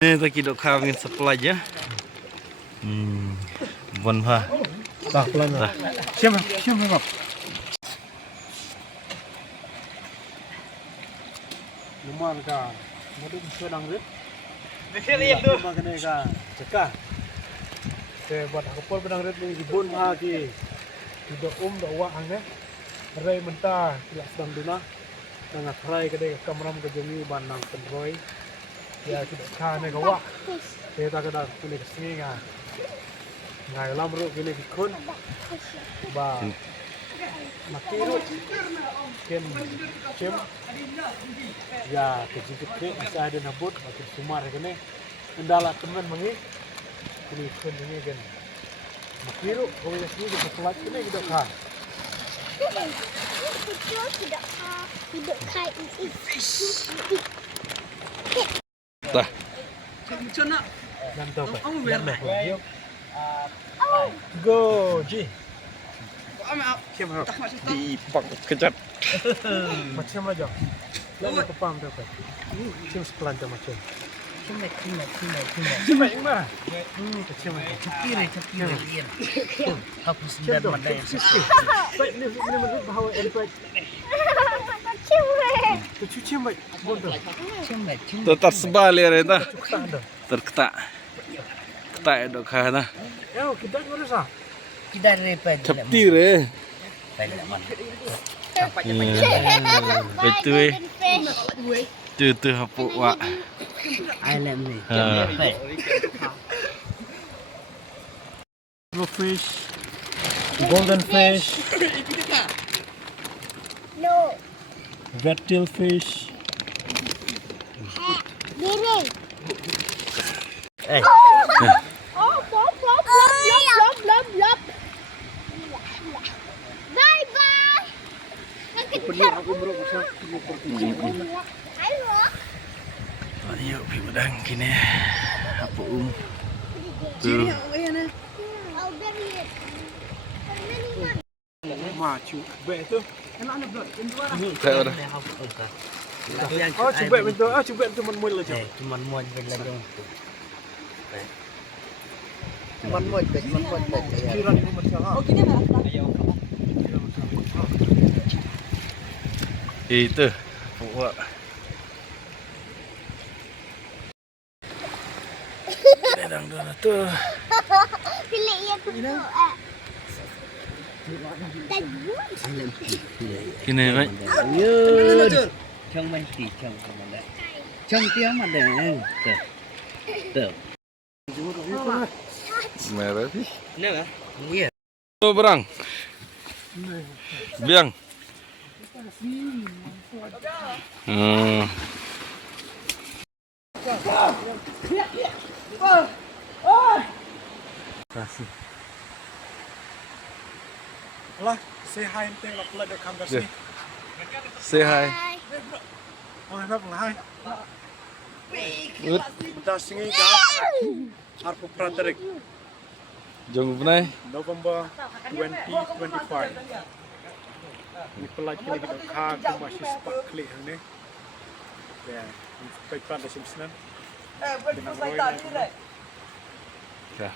Ini tadi dok kawin sepelaja. Bon ha. Tak pelan lah. Siapa kok? Nomor ka. Modul sedang rit. Ini tu. Makanya ka. Cekah. Saya buat aku pun pedang rit ni dibun ha ki. Tidak dak wak angnya. Rai mentah tidak sedang duna. Tengah rai kedai kamram ke jumi banang penroy. Ya tidak kah ni kawak. Saya tak ada kulit kesini ngah. Ngai lam ru kini dikun. Ba. Makiru. Kem cem. Ya kejikit ke masih ada nabut makin sumar kene. Endala teman mangi. Kini kun ini kan. Makiru kau yang sini kita pelat kene kita kah. Tidak kah Dah. Nanti apa? Go, Ji. Siapa? Di pak kecat. Macam aja. Lalu kepam tu kan. Siapa sekelancar macam. Siapa yang mana? Siapa? Capire. Aku sedang mandai. Baik, ni menurut bahawa elefant. Cuci baik. Bodoh. Tetap sebalik reta. Tak ada. Terketak. Ketak dok kah na. Ya, kita mana sah? Tidak repot. Cepti re. Betul. Tu hapuk wak. Alam ni. Fish, golden fish, No. red tail fish. Gini. Eh. Oh, plop. Bye bye. Aku bro macam Ayo. Ayo pergi pedang kini. Apa Tu. Oh, very. maju. Baik tu. Tak ada. Oh, cuba betul. Cuba teman mula je. Cuma muat berlalu. Kira ni macam ah. Itu. Wak. Pedang dulu tu. Pilih ya tu. Kini kan. Trong mai thì trong mandai. Trong tiếng mandai. Tu. Merah sih. Nah, ya. Tu berang. Biang. Kasih. Lah, say hi and thank Allah dah come kat sini. Say hi. Oh, nak hai. Ut. Kita singi ka. Harpu Prantarik, Jom benai. November 2025. Ni pelaj kini kita kah ke masih sepak klik ni. Ya, baik pada Simpson. Dengan Roy. Ya.